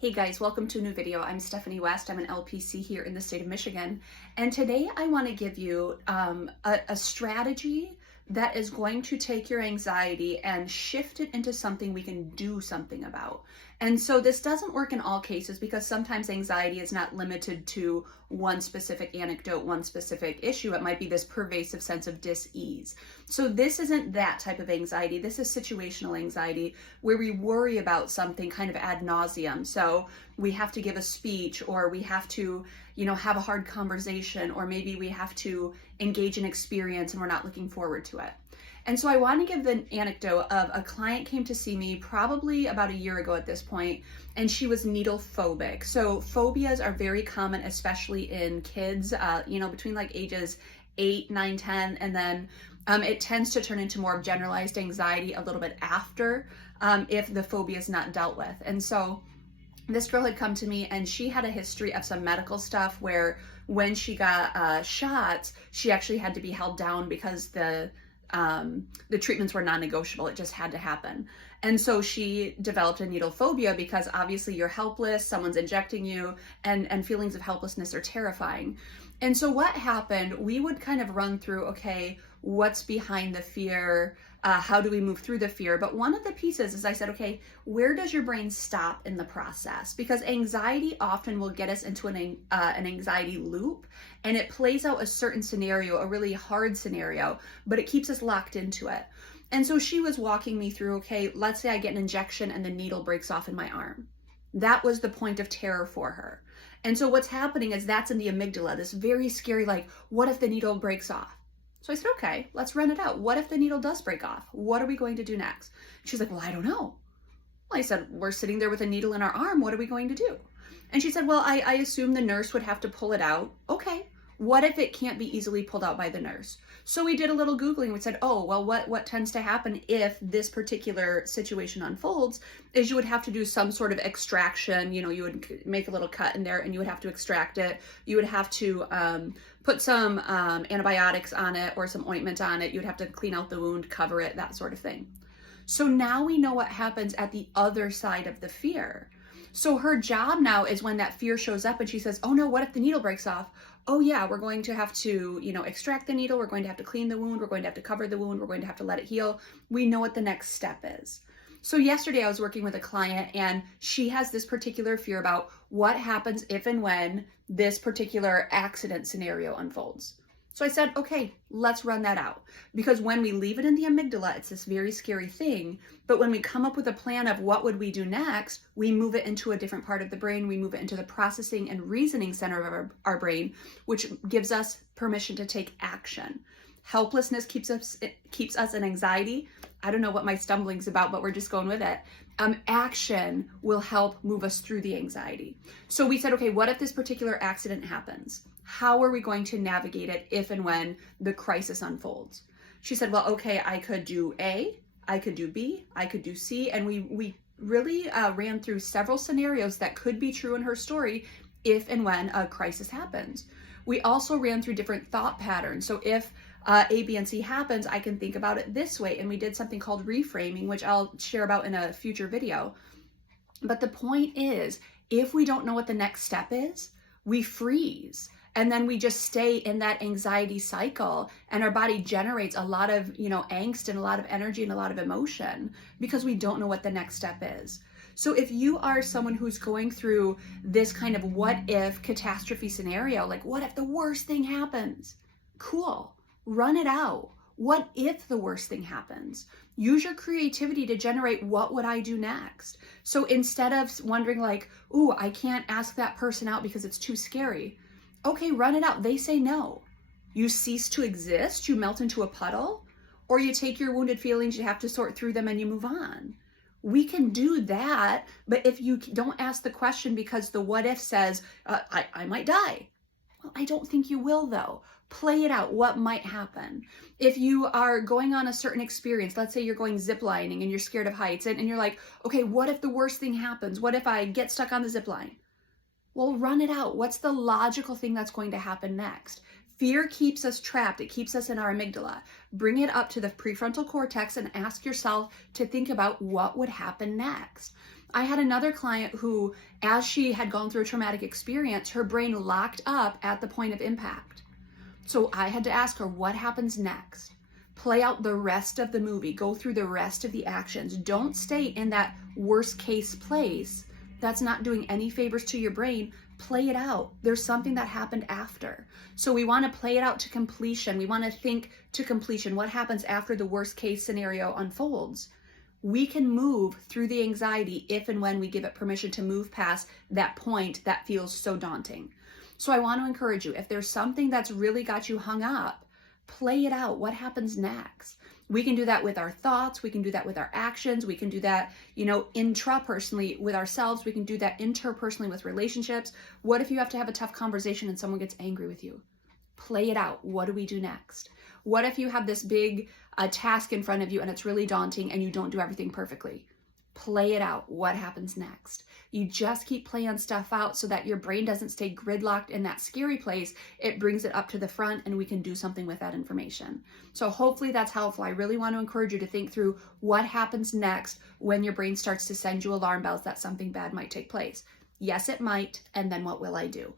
Hey guys, welcome to a new video. I'm Stephanie West. I'm an LPC here in the state of Michigan. And today I want to give you a strategy that is going to take your anxiety and shift it into something we can do something about. And so this doesn't work in all cases because sometimes anxiety is not limited to one specific anecdote, one specific issue. It might be this pervasive sense of dis-ease. So this isn't that type of anxiety. This is situational anxiety where we worry about something kind of ad nauseum. So we have to give a speech, or we have to, have a hard conversation, or maybe we have to engage in experience and we're not looking forward to it. And so I want to give the anecdote of a client came to see me probably about a year ago at this point, and she was needle phobic. So phobias are very common, especially in kids, between like ages 8, 9, 10, and then it tends to turn into more of generalized anxiety a little bit after if the phobia is not dealt with. And so this girl had come to me and she had a history of some medical stuff where when she got shots, she actually had to be held down because the treatments were non-negotiable. It just had to happen. And so she developed a needle phobia because obviously you're helpless, someone's injecting you, and feelings of helplessness are terrifying. And so what happened, we would kind of run through, okay, what's behind the fear? How do we move through the fear? But one of the pieces is I said, okay, where does your brain stop in the process? Because anxiety often will get us into an anxiety loop, and it plays out a certain scenario, a really hard scenario, but it keeps us locked into it. And so she was walking me through, okay, let's say I get an injection and the needle breaks off in my arm. That was the point of terror for her. And so what's happening is that's in the amygdala, this very scary, like, what if the needle breaks off? So I said, okay, let's run it out. What if the needle does break off? What are we going to do next? She's like, well, I don't know. Well, I said, we're sitting there with a needle in our arm. What are we going to do? And she said, well, I assume the nurse would have to pull it out. Okay. What if it can't be easily pulled out by the nurse? So we did a little Googling. We said, oh, well, what tends to happen if this particular situation unfolds is you would have to do some sort of extraction. You would make a little cut in there and you would have to extract it. You would have to put some antibiotics on it or some ointment on it. You'd have to clean out the wound, cover it, that sort of thing. So now we know what happens at the other side of the fear. So her job now is when that fear shows up and she says, oh no, what if the needle breaks off? Oh yeah, we're going to have to, extract the needle. We're going to have to clean the wound. We're going to have to cover the wound. We're going to have to let it heal. We know what the next step is. So yesterday I was working with a client and she has this particular fear about what happens if and when this particular accident scenario unfolds. So I said, okay, let's run that out. Because when we leave it in the amygdala, it's this very scary thing. But when we come up with a plan of what would we do next, we move it into a different part of the brain. We move it into the processing and reasoning center of our brain, which gives us permission to take action. Helplessness keeps us in anxiety. I don't know what my stumbling's about, but we're just going with it. Action will help move us through the anxiety. So we said, okay, what if this particular accident happens? How are we going to navigate it if and when the crisis unfolds? She said, well, okay, I could do A, I could do B, I could do C. And we really ran through several scenarios that could be true in her story if and when a crisis happens. We also ran through different thought patterns. So if A, B, and C happens, I can think about it this way. And we did something called reframing, which I'll share about in a future video. But the point is, if we don't know what the next step is, we freeze. And then we just stay in that anxiety cycle, and our body generates a lot of, angst and a lot of energy and a lot of emotion because we don't know what the next step is. So if you are someone who's going through this kind of what if catastrophe scenario, like what if the worst thing happens? Cool. Run it out. What if the worst thing happens? Use your creativity to generate what would I do next? So instead of wondering like, ooh, I can't ask that person out because it's too scary. Okay, run it out. They say no. You cease to exist, you melt into a puddle, or you take your wounded feelings, you have to sort through them and you move on. We can do that, but if you don't ask the question because the what if says, I might die. Well, I don't think you will though. Play it out. What might happen? If you are going on a certain experience, let's say you're going ziplining and you're scared of heights and you're like, okay, what if the worst thing happens? What if I get stuck on the zip line? Well, run it out. What's the logical thing that's going to happen next? Fear keeps us trapped. It keeps us in our amygdala. Bring it up to the prefrontal cortex and ask yourself to think about what would happen next. I had another client who, as she had gone through a traumatic experience, her brain locked up at the point of impact. So I had to ask her, what happens next? Play out the rest of the movie, go through the rest of the actions. Don't stay in that worst case place. That's not doing any favors to your brain. Play it out. There's something that happened after. So we want to play it out to completion. We want to think to completion. What happens after the worst case scenario unfolds? We can move through the anxiety if and when we give it permission to move past that point that feels so daunting. So I want to encourage you, if there's something that's really got you hung up, play it out. What happens next? We can do that with our thoughts. We can do that with our actions. We can do that, intrapersonally with ourselves. We can do that interpersonally with relationships. What if you have to have a tough conversation and someone gets angry with you? Play it out. What do we do next? What if you have this big task in front of you and it's really daunting and you don't do everything perfectly? Play it out. What happens next? You just keep playing stuff out so that your brain doesn't stay gridlocked in that scary place. It brings it up to the front and we can do something with that information. So hopefully that's helpful. I really want to encourage you to think through what happens next when your brain starts to send you alarm bells that something bad might take place. Yes, it might. And then what will I do?